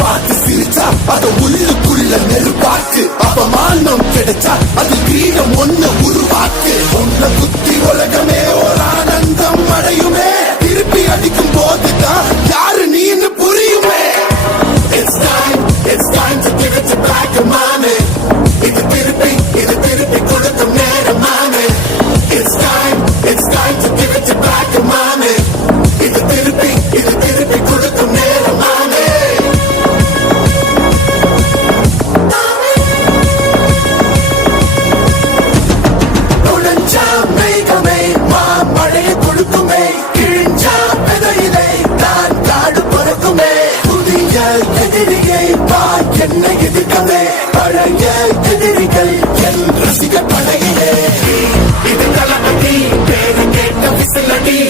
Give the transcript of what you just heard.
பார்த்து சிரிச்சா அத உள்ளுக்குள்ள நெருப்பாக்கு. அவமானம் கிடைச்சா அது கிரீடம் ஒண்ணு உருவாக்கு. ஒன்ன குத்தி உலகமே ஒரு ஆனந்தம் அடையுமே. திருப்பி அடிக்கும் போதுதான் யாரு நீன்னு புரியுமே. It's time to give it back to mommy. இது திருப்பி கொடுக்கும் நேரம் மாமே. It's time to give it back to mommy. இது திருப்பி கொடுக்கும் நேரம் மாமே. நுழைஞ்சா மேகமே மாமழையை கொடுக்குமே. கிழிஞ்சா விதையிலே தான் காடு பிறக்குமே. புதிய எதிரியை வா என்னை எதிர்க்கவே. பழைய எதிரிகள் என் ரசிக படையிலே. இது கலகடி பேரு கேட்ட விசிலடி.